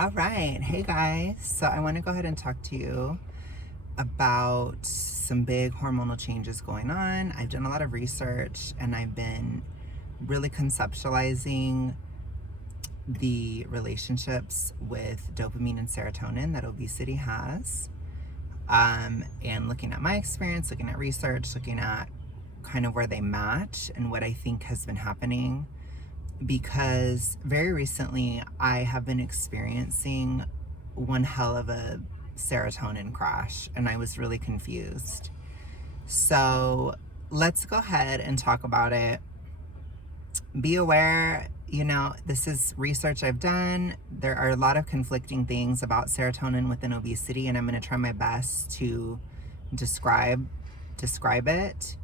All right. Hey guys. So I want to go ahead and talk to you about some big hormonal changes going on. I've done a lot of research and I've been really conceptualizing the relationships with dopamine and serotonin that obesity has. And looking at my experience, looking at research, looking at kind of where they match and what I think has been happening, because very recently I have been experiencing one hell of a serotonin crash and I was really confused. So let's go ahead and talk about it. Be aware, this is research I've done. There are a lot of conflicting things about serotonin within obesity, and I'm going to try my best to describe it.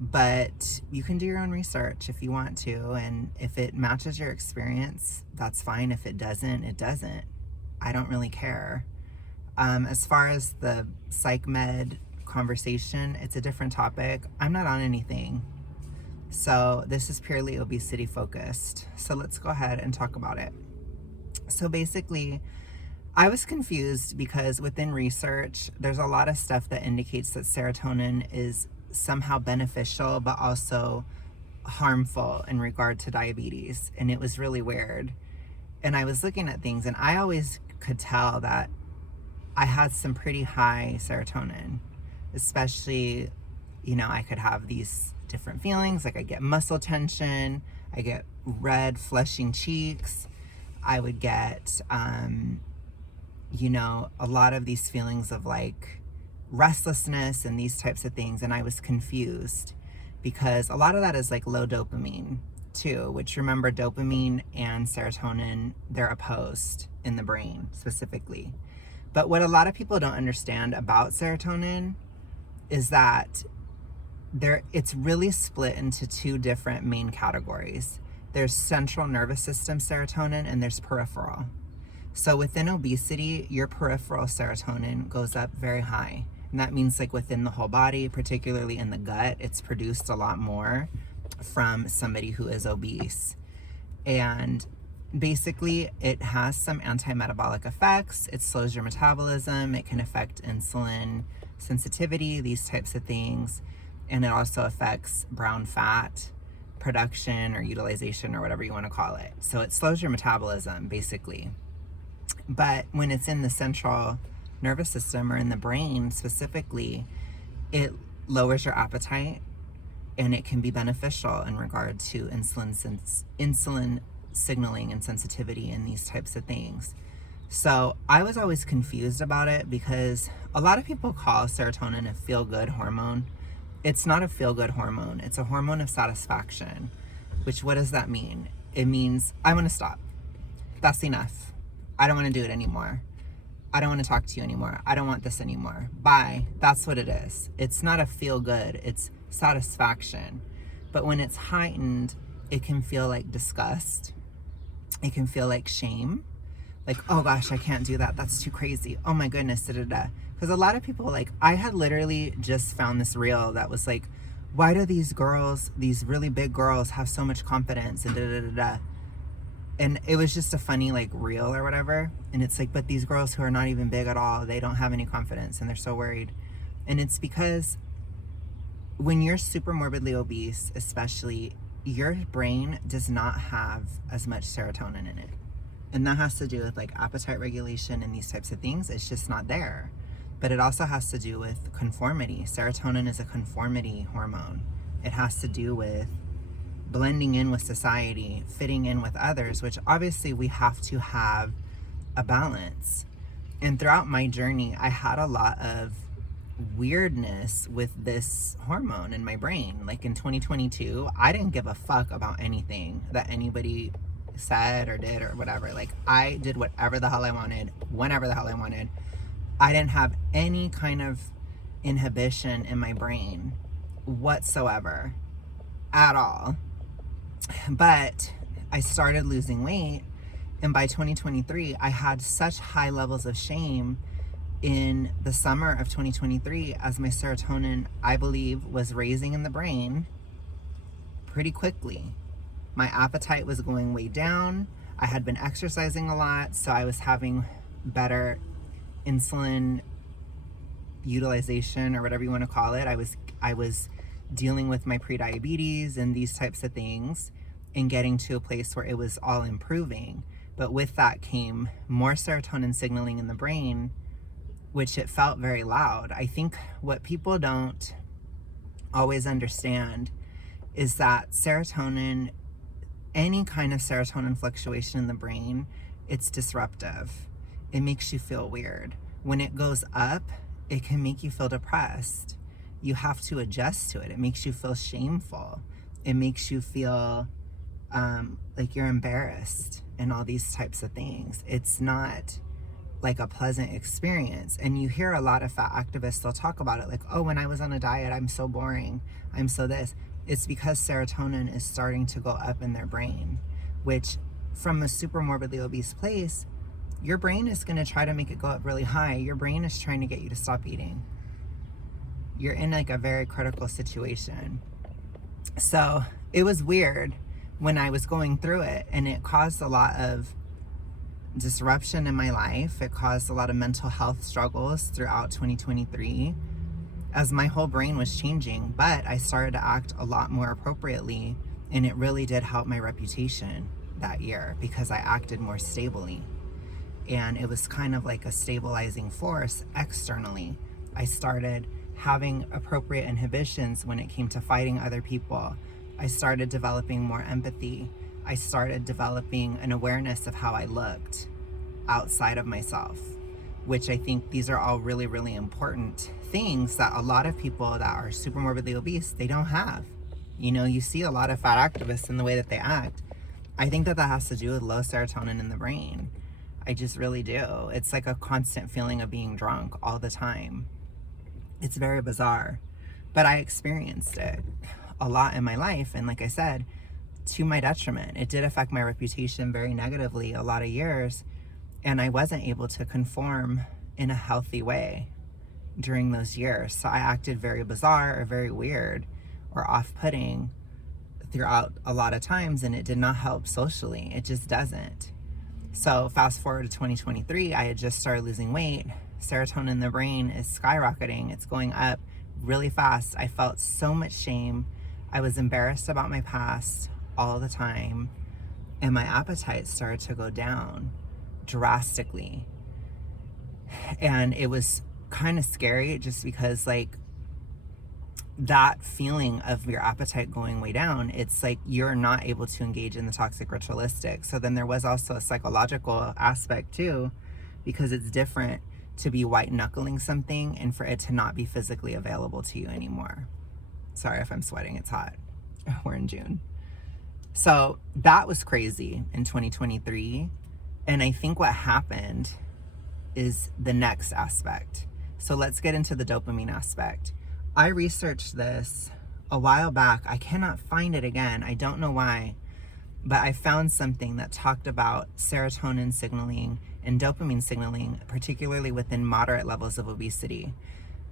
But you can do your own research if you want to, and if it matches your experience, that's fine. If it doesn't, it doesn't. I don't really care. As far as the psych med conversation, it's a different topic. I'm not on anything. So this is purely obesity focused. So let's go ahead and talk about it. So basically, I was confused because within research, there's a lot of stuff that indicates that serotonin is somehow beneficial but also harmful in regard to diabetes, and it was really weird. And I was looking at things and I always could tell that I had some pretty high serotonin, especially, I could have these different feelings, like I get muscle tension, I get red flushing cheeks, I would get a lot of these feelings of like restlessness and these types of things. And I was confused because a lot of that is like low dopamine too, which, remember, dopamine and serotonin, they're opposed in the brain specifically. But what a lot of people don't understand about serotonin is that it's really split into two different main categories. There's central nervous system serotonin and there's peripheral. So within obesity, your peripheral serotonin goes up very high. And that means like within the whole body, particularly in the gut, it's produced a lot more from somebody who is obese. And basically it has some anti-metabolic effects. It slows your metabolism. It can affect insulin sensitivity, these types of things. And it also affects brown fat production or utilization or whatever you want to call it. So it slows your metabolism basically. But when it's in the central nervous system or in the brain specifically, it lowers your appetite and it can be beneficial in regard to insulin signaling and sensitivity and these types of things. So I was always confused about it because a lot of people call serotonin a feel-good hormone. It's not a feel-good hormone. It's a hormone of satisfaction, which, what does that mean? It means I want to stop. That's enough. I don't want to do it anymore. I don't want to talk to you anymore. I don't want this anymore. Bye. That's what it is. It's not a feel good. It's satisfaction. But when it's heightened, it can feel like disgust. It can feel like shame. Like, oh gosh, I can't do that. That's too crazy. Oh my goodness, Because a lot of people, like, I had literally just found this reel that was like, why do these girls, these really big girls, have so much confidence and And it was just a funny like reel or whatever. And it's like, but these girls who are not even big at all, they don't have any confidence and they're so worried. And it's because when you're super morbidly obese, especially, your brain does not have as much serotonin in it. And that has to do with like appetite regulation and these types of things. It's just not there. But it also has to do with conformity. Serotonin is a conformity hormone. It has to do with blending in with society, fitting in with others, which obviously we have to have a balance. And throughout my journey, I had a lot of weirdness with this hormone in my brain. Like in 2022, I didn't give a fuck about anything that anybody said or did or whatever. Like, I did whatever the hell I wanted, whenever the hell I wanted. I didn't have any kind of inhibition in my brain whatsoever at all. But I started losing weight, and by 2023, I had such high levels of shame in the summer of 2023 as my serotonin, I believe, was raising in the brain pretty quickly. My appetite was going way down. I had been exercising a lot, so I was having better insulin utilization, or whatever you want to call it. I was dealing with my prediabetes and these types of things and getting to a place where it was all improving. But with that came more serotonin signaling in the brain, which it felt very loud. I think what people don't always understand is that serotonin, any kind of serotonin fluctuation in the brain, it's disruptive. It makes you feel weird. When it goes up, it can make you feel depressed. You have to adjust to it. It makes you feel shameful. It makes you feel like you're embarrassed and all these types of things. It's not like a pleasant experience. And you hear a lot of fat activists, they'll talk about it like, oh, when I was on a diet, I'm so boring, I'm so this. It's because serotonin is starting to go up in their brain, which from a super morbidly obese place, your brain is going to try to make it go up really high. Your brain is trying to get you to stop eating. You're in like a very critical situation. So it was weird when I was going through it, and it caused a lot of disruption in my life. It caused a lot of mental health struggles throughout 2023 as my whole brain was changing. But I started to act a lot more appropriately, and it really did help my reputation that year because I acted more stably. And it was kind of like a stabilizing force externally. I started having appropriate inhibitions when it came to fighting other people. I started developing more empathy. I started developing an awareness of how I looked outside of myself, which I think these are all really, really important things that a lot of people that are super morbidly obese, they don't have. You know, you see a lot of fat activists in the way that they act. I think that that has to do with low serotonin in the brain. I just really do. It's like a constant feeling of being drunk all the time. It's very bizarre, but I experienced it a lot in my life. And like I said, to my detriment, it did affect my reputation very negatively a lot of years. And I wasn't able to conform in a healthy way during those years. So I acted very bizarre or very weird or off-putting throughout a lot of times, and it did not help socially. It just doesn't. So fast forward to 2023, I had just started losing weight. Serotonin in the brain is skyrocketing. It's going up really fast. I felt so much shame. I was embarrassed about my past all the time. And my appetite started to go down drastically. And it was kind of scary just because like that feeling of your appetite going way down, it's like you're not able to engage in the toxic ritualistic. So then there was also a psychological aspect too, because it's different to be white knuckling something and for it to not be physically available to you anymore. Sorry if I'm sweating, it's hot. We're in June. So that was crazy in 2023. And I think what happened is the next aspect. So let's get into the dopamine aspect. I researched this a while back. I cannot find it again. I don't know why, but I found something that talked about serotonin signaling and dopamine signaling, particularly within moderate levels of obesity,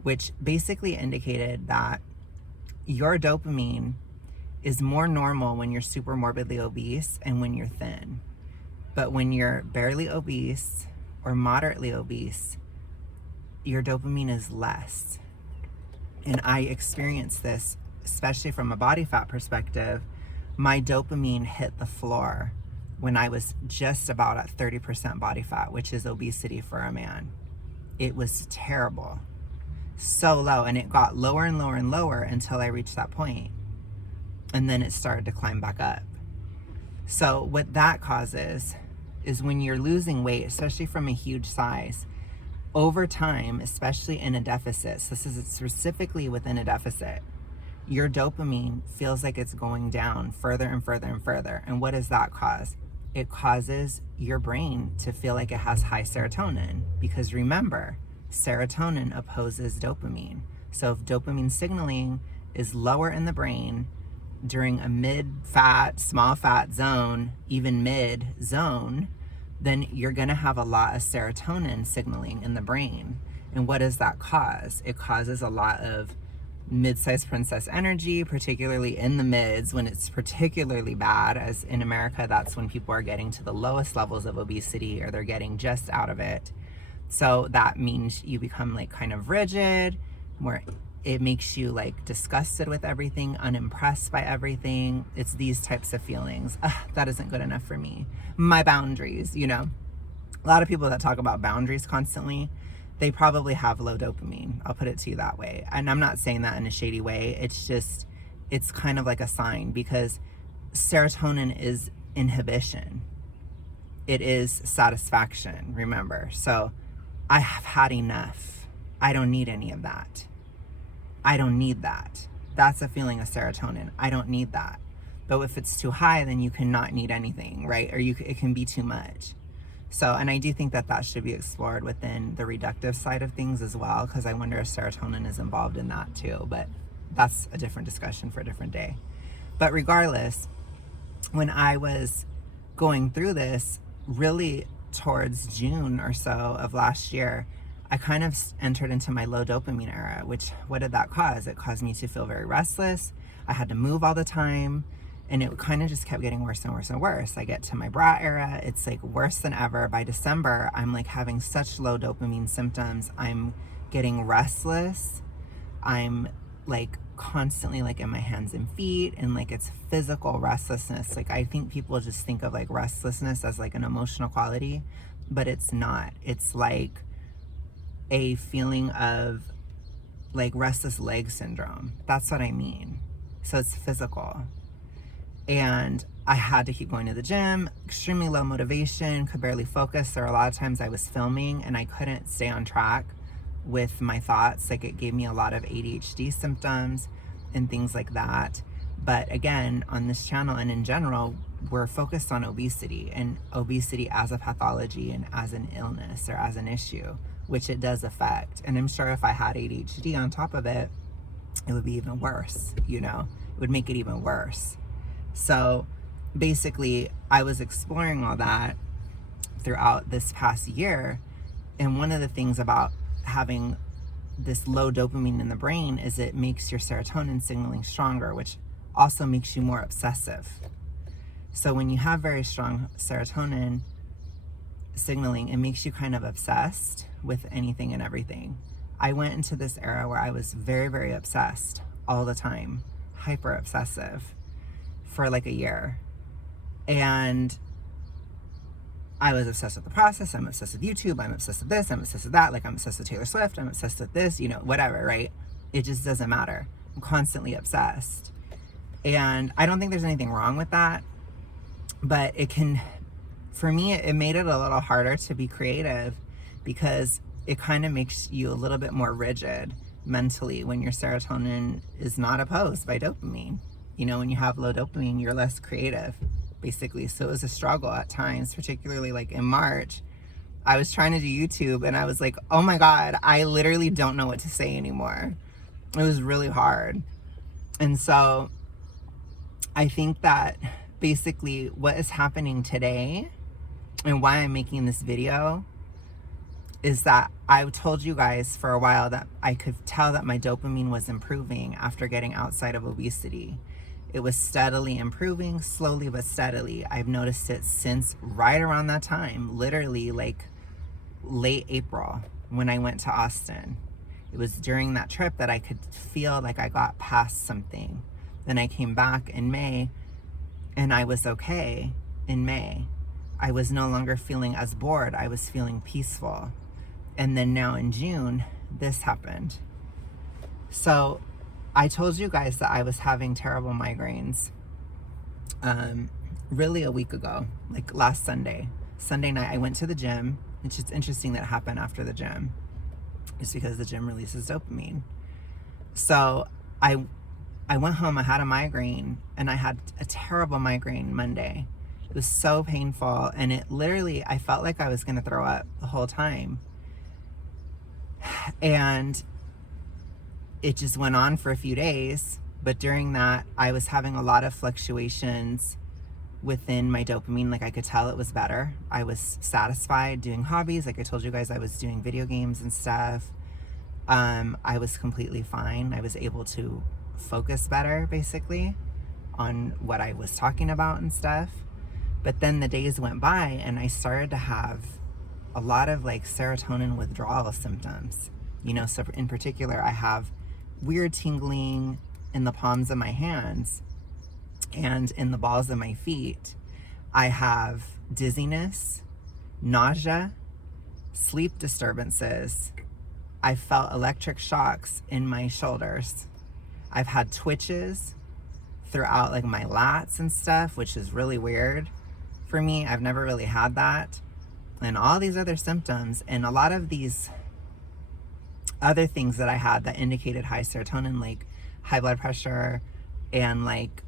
which basically indicated that your dopamine is more normal when you're super morbidly obese and when you're thin. But when you're barely obese or moderately obese, your dopamine is less. And I experienced this, especially from a body fat perspective. My dopamine hit the floor when I was just about at 30% body fat, which is obesity for a man. It was terrible, so low, and it got lower and lower and lower until I reached that point. And then it started to climb back up. So what that causes is when you're losing weight, especially from a huge size, over time, especially in a deficit, so this is specifically within a deficit, your dopamine feels like it's going down further and further and further. And what does that cause? It causes your brain to feel like it has high serotonin, because remember, serotonin opposes dopamine. So if dopamine signaling is lower in the brain during a mid-fat, small fat zone, even mid-zone, then you're going to have a lot of serotonin signaling in the brain. And what does that cause? It causes a lot of mid-size princess energy, particularly in the mids when it's particularly bad, as in America, that's when people are getting to the lowest levels of obesity or they're getting just out of it. So that means you become like kind of rigid, more, it makes you like disgusted with everything, unimpressed by everything. It's these types of feelings. That isn't good enough for me. My boundaries, you know. A lot of people that talk about boundaries constantly, they probably have low dopamine. I'll put it to you that way. And I'm not saying that in a shady way. It's just, it's kind of like a sign, because serotonin is inhibition. It is satisfaction, remember. So I have had enough. I don't need any of that. I don't need that. That's a feeling of serotonin. I don't need that. But if it's too high, then you cannot need anything, right? Or it can be too much. So, and I do think that that should be explored within the reductive side of things as well, because I wonder if serotonin is involved in that too. But that's a different discussion for a different day. But regardless, when I was going through this, really towards June or so of last year, I kind of entered into my low dopamine era, which, what did that cause? It caused me to feel very restless. I had to move all the time. And it kind of just kept getting worse and worse and worse. I get to my bra era, it's like worse than ever. By December, I'm like having such low dopamine symptoms. I'm getting restless. I'm like constantly like in my hands and feet, and like it's physical restlessness. Like I think people just think of like restlessness as like an emotional quality, but it's not. It's like a feeling of like restless leg syndrome. That's what I mean. So it's physical. And I had to keep going to the gym, extremely low motivation, could barely focus. There were a lot of times I was filming and I couldn't stay on track with my thoughts. Like it gave me a lot of ADHD symptoms and things like that. But again, on this channel and in general, we're focused on obesity, and obesity as a pathology and as an illness or as an issue, which it does affect. And I'm sure if I had ADHD on top of it, it would be even worse, you know, it would make it even worse. So basically, I was exploring all that throughout this past year. And one of the things about having this low dopamine in the brain is it makes your serotonin signaling stronger, which also makes you more obsessive. So when you have very strong serotonin signaling, it makes you kind of obsessed with anything and everything. I went into this era where I was very, very obsessed all the time, hyper obsessive, for like a year. And I was obsessed with the process. I'm obsessed with YouTube. I'm obsessed with this. I'm obsessed with that. Like I'm obsessed with Taylor Swift. I'm obsessed with this, you know, whatever, right? It just doesn't matter. I'm constantly obsessed. And I don't think there's anything wrong with that. But it can, for me, it made it a little harder to be creative, because it kind of makes you a little bit more rigid mentally when your serotonin is not opposed by dopamine. You know, when you have low dopamine, you're less creative, basically. So it was a struggle at times, particularly like in March. I was trying to do YouTube and I was like, oh my God, I literally don't know what to say anymore. It was really hard. And so I think that basically what is happening today and why I'm making this video is that I told you guys for a while that I could tell that my dopamine was improving after getting outside of obesity. It was steadily improving, slowly but steadily. I've noticed it since right around that time, literally like late April when I went to Austin. It was during that trip that I could feel like I got past something. Then I came back in May and I was okay in May. I was no longer feeling as bored. I was feeling peaceful. And then now in June, this happened. So I told you guys that I was having terrible migraines really a week ago, like last Sunday. Sunday night, I went to the gym. It's just interesting that it happened after the gym. It's because the gym releases dopamine. So I went home, I had a migraine, and I had a terrible migraine Monday. It was so painful, and it literally, I felt like I was gonna throw up the whole time. And it just went on for a few days, but during that, I was having a lot of fluctuations within my dopamine. Like I could tell it was better. I was satisfied doing hobbies. Like I told you guys, I was doing video games and stuff. I was completely fine. I was able to focus better, basically, on what I was talking about and stuff. But then the days went by and I started to have a lot of like serotonin withdrawal symptoms. So in particular, I have weird tingling in the palms of my hands and in the balls of my feet. I have dizziness, nausea, sleep disturbances. I felt electric shocks in my shoulders. I've had twitches throughout like my lats and stuff, which is really weird for me. I've never really had that. And all these other symptoms, and a lot of these other things that I had that indicated high serotonin, like high blood pressure, and like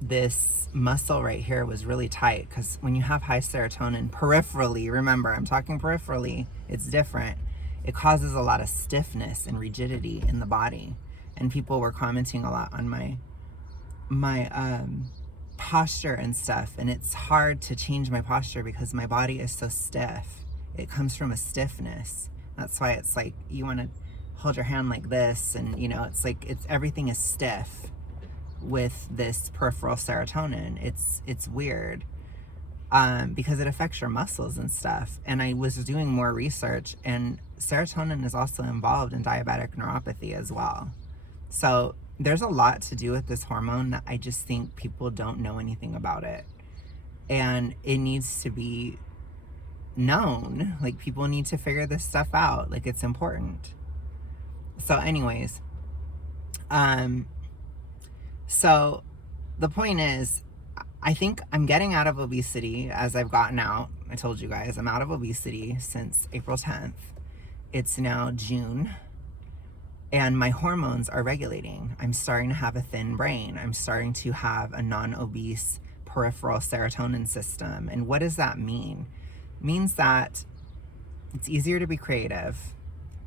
this muscle right here was really tight, because when you have high serotonin peripherally, remember I'm talking peripherally, it's different. It causes a lot of stiffness and rigidity in the body. And people were commenting a lot on my posture and stuff, and it's hard to change my posture because my body is so stiff. It comes from a stiffness. That's why it's like you want to hold your hand like this, and it's like everything is stiff with this peripheral serotonin. It's weird because it affects your muscles and stuff. And I was doing more research, and serotonin is also involved in diabetic neuropathy as well. So there's a lot to do with this hormone that I just think people don't know anything about it. And it needs to be known. Like, people need to figure this stuff out. Like, it's important. So anyways, so the point is, I think I'm getting out of obesity as I've gotten out. I told you guys I'm out of obesity since April 10th. It's now June. And my hormones are regulating. I'm starting to have a thin brain. I'm starting to have a non-obese peripheral serotonin system. And what does that mean? It means that it's easier to be creative.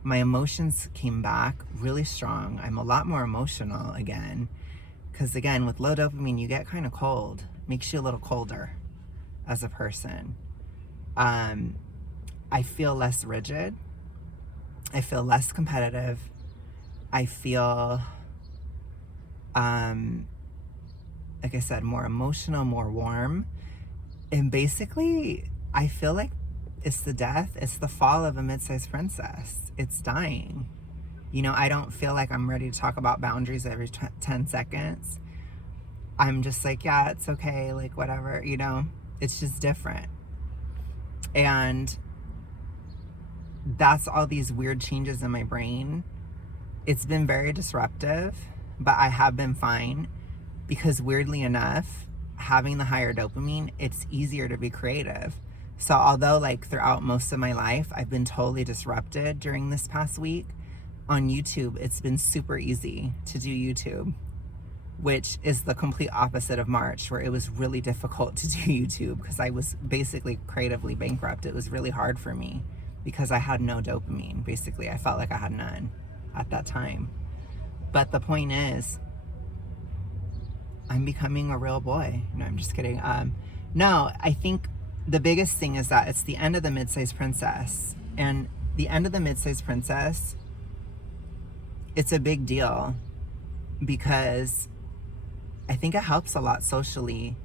My emotions came back really strong. I'm a lot more emotional again. Because again, with low dopamine, you get kind of cold. Makes you a little colder as a person. I feel less rigid. I feel less competitive. I feel, like I said, more emotional, more warm. And basically, I feel like it's the fall of a mid-sized princess. It's dying. I don't feel like I'm ready to talk about boundaries every 10 seconds. I'm just like, yeah, it's okay, like whatever, it's just different. And that's all these weird changes in my brain. It's been very disruptive, but I have been fine because, weirdly enough, having the higher dopamine, it's easier to be creative. So although like throughout most of my life, I've been totally disrupted during this past week, on YouTube, it's been super easy to do YouTube, which is the complete opposite of March, where it was really difficult to do YouTube because I was basically creatively bankrupt. It was really hard for me because I had no dopamine. Basically, I felt like I had none at that time. But the point is, I'm becoming a real boy. No, I'm just kidding. No, I think the biggest thing is that it's the end of the Midsize Princess. And the end of the Midsize Princess, it's a big deal because I think it helps a lot socially.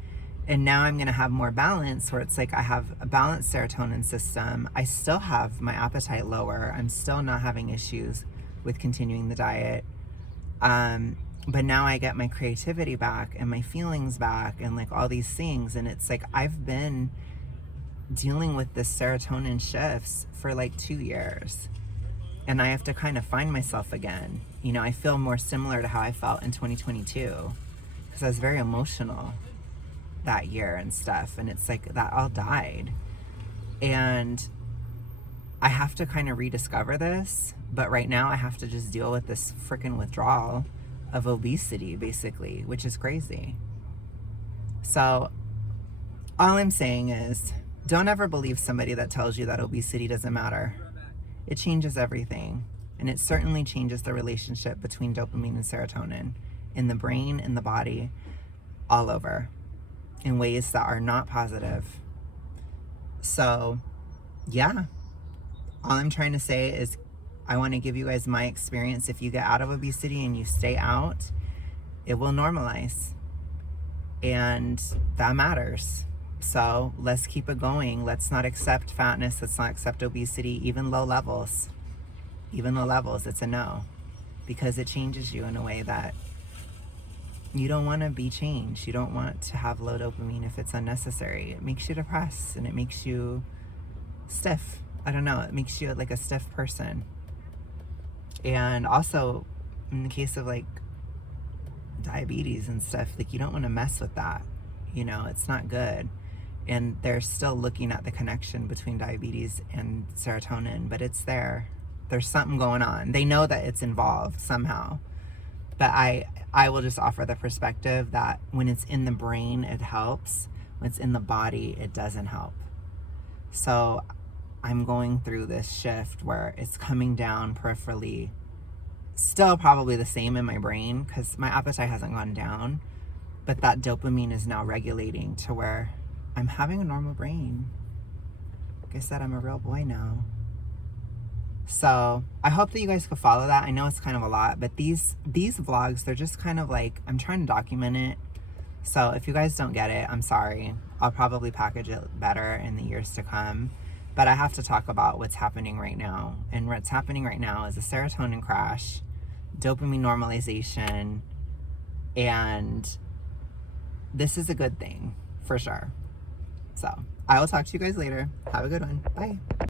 And now I'm going to have more balance, where it's like I have a balanced serotonin system. I still have my appetite lower. I'm still not having issues with continuing the diet. But now I get my creativity back and my feelings back and like all these things. And it's like I've been dealing with this serotonin shifts for like 2 years. And I have to kind of find myself again. I feel more similar to how I felt in 2022 because I was very emotional that year and stuff. And it's like that all died. And I have to kind of rediscover this. But right now I have to just deal with this freaking withdrawal of obesity, basically, which is crazy. So all I'm saying is, don't ever believe somebody that tells you that obesity doesn't matter. It changes everything. And it certainly changes the relationship between dopamine and serotonin in the brain, in the body, all over, in ways that are not positive. So, yeah. All I'm trying to say is I want to give you guys my experience. If you get out of obesity and you stay out, it will normalize. And that matters. So let's keep it going. Let's not accept fatness. Let's not accept obesity, even low levels. Even low levels, it's a no. Because it changes you in a way that you don't want to be changed. You don't want to have low dopamine if it's unnecessary. It makes you depressed and it makes you stiff. I don't know. It makes you like a stiff person. And also, in the case of like diabetes and stuff, like you don't want to mess with that. You know, it's not good. And they're still looking at the connection between diabetes and serotonin, but it's there. There's something going on. They know that it's involved somehow. But I will just offer the perspective that when it's in the brain, it helps. When it's in the body, it doesn't help. So I'm going through this shift where it's coming down peripherally. Still probably the same in my brain because my appetite hasn't gone down. But that dopamine is now regulating to where I'm having a normal brain. Like I said, I'm a real boy now. So I hope that you guys could follow that. I know it's kind of a lot, but these vlogs, they're just kind of like, I'm trying to document it. So if you guys don't get it, I'm sorry. I'll probably package it better in the years to come. But I have to talk about what's happening right now. And what's happening right now is a serotonin crash, dopamine normalization, and this is a good thing for sure. So I will talk to you guys later. Have a good one. Bye.